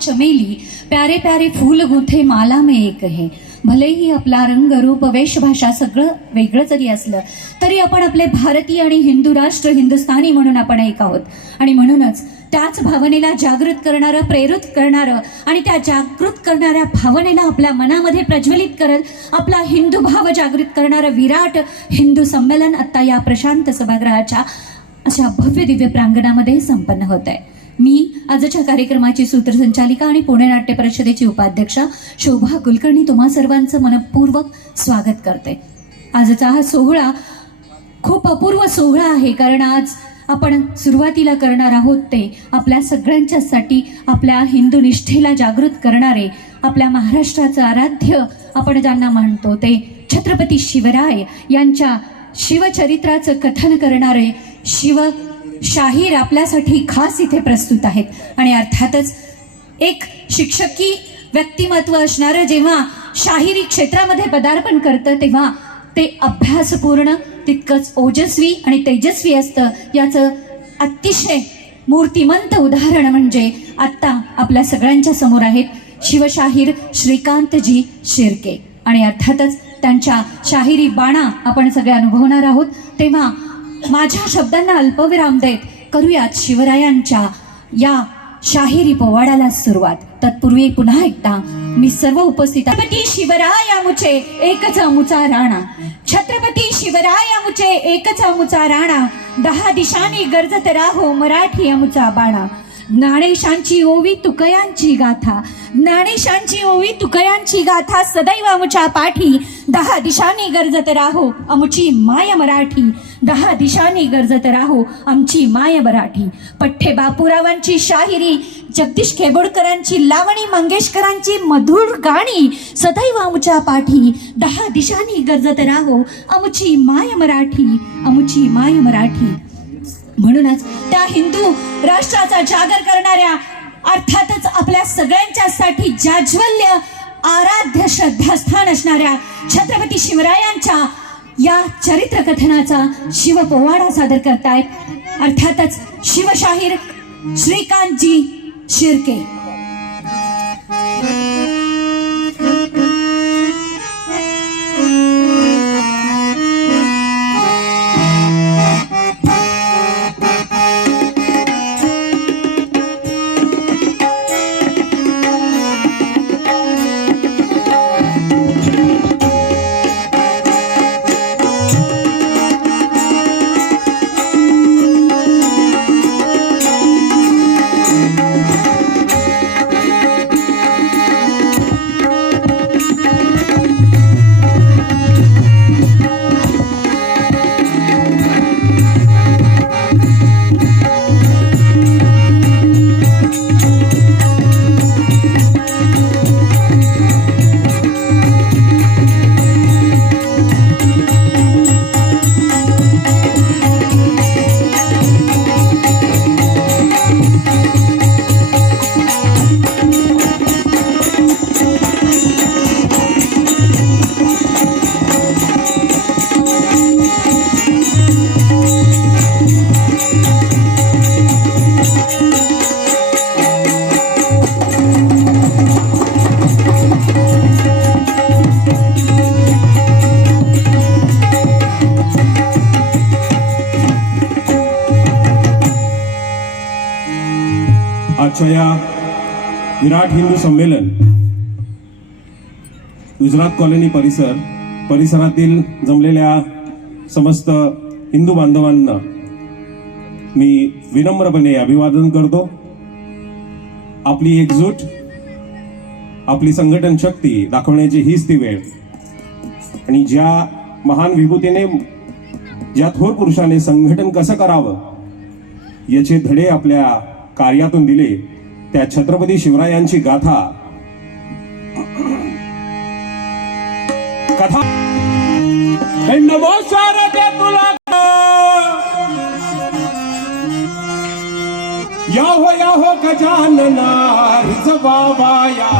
चमेली प्यारे प्यारे फूल गुथे माला में एक है. भलेही आपला रंग रूप वेशभाषा सगळं वेगळं जरी असलं तरी आपण आपले भारतीय आणि हिंदू राष्ट्र हिंदुस्थानी म्हणून आपण एक आहोत. आणि म्हणूनच त्याच भावनेला जागृत करणारं, प्रेरित करणारं आणि त्या जागृत करणाऱ्या भावनेला आपल्या मनामध्ये प्रज्वलित करत आपला हिंदू भाव जागृत करणारं विराट हिंदू संमेलन आता या प्रशांत सभागृहाच्या अशा भव्य दिव्य प्रांगणामध्ये संपन्न होत आहे. मी आजच्या कार्यक्रमाची सूत्रसंचालिका आणि पुणे नाट्य परिषदेची उपाध्यक्षा शोभा कुलकर्णी तुम्हा सर्वांचं मनपूर्वक स्वागत करते. आजचा हा सोहळा खूप अपूर्व सोहळा आहे, कारण आज आपण सुरुवातीला करणार आहोत ते आपल्या सगळ्यांच्यासाठी आपल्या हिंदू निष्ठेला जागृत करणारे, आपल्या महाराष्ट्राचं आराध्य आपण ज्यांना मानतो ते छत्रपती शिवराय यांच्या शिवचरित्राचं कथन करणारे शिवशाहीर आपल्यासाठी खास इथे प्रस्तुत आहेत. आणि अर्थातच एक शिक्षकी व्यक्तिमत्व असणारं जेव्हा शाहिरी क्षेत्रामध्ये पदार्पण करतं तेव्हा ते अभ्यासपूर्ण तितकंच ओजस्वी आणि तेजस्वी असतं. याचं अतिशय मूर्तिमंत उदाहरण म्हणजे आत्ता आपल्या सगळ्यांच्या समोर आहेत शिवशाहीर श्रीकांतजी शिर्के. आणि अर्थातच त्यांच्या शाहिरी बाणा आपण सगळे अनुभवणार आहोत. तेव्हा माझ्या शब्दांना अल्पविराम देत करूयात शिवरायांच्या या शाहिरी पोवाड्याला सुरुवात. तत्पूर्वी पुन्हा एकदा मी सर्व उपस्थित छत्रपती शिवराया मुचे एकच अमुचा राणा, छत्रपती शिवराया मुचे एकच अमुचा राणा, 10 दिशांनी गरजत राहो मराठी अमुचा बाणा. ज्ञानेशांची ओवी तुकयांची गाथा, ज्ञानेशांची ओवी तुकयांची गाथा, सदैव अमुच्या पाठी 10 दिशांनी गरजत राहो अमुची माय मराठी, 10 दिशांनी गरजत राहो आमची माय मराठी. पठ्ठे बापूरावांची शाहिरी, जगदीश खेबोडकरांची लावणी, मंगेशकरांची मधुर गाणी, सदैव आमच्या पाठी 10 दिशांनी गरजत राहो आमची माय मराठी, आमची माय मराठी. म्हणूनच त्या हिंदू राष्ट्राचा जागर करणाऱ्या, अर्थातच आपल्या सगळ्यांच्यासाठी जाज्वल्य आराध्य श्रद्धास्थान असणाऱ्या छत्रपती शिवरायांच्या या चरित्र कथनाचा शिवपोवाडा सादर करतायत अर्थातच शिवशाहीर श्रीकांतजी शिर्के. आजच्या या विराट हिंदू संमेलन गुजरात कॉलनी परिसरातील जमलेल्या समस्त हिंदू बांधवांना मी विनम्रपणे अभिवादन करतो. आपली एकजूट, आपली संघटन शक्ती दाखवण्याची हीच ती वेळ. आणि ज्या महान विभूतीने, ज्या थोर पुरुषाने संघटन कसं करावं याचे धडे आपल्या कार्यातून दिले, त्या छत्रपती शिवरायांची गाथा कथा. नमो शारदे तुला याहो याहो गजानना रिजवाया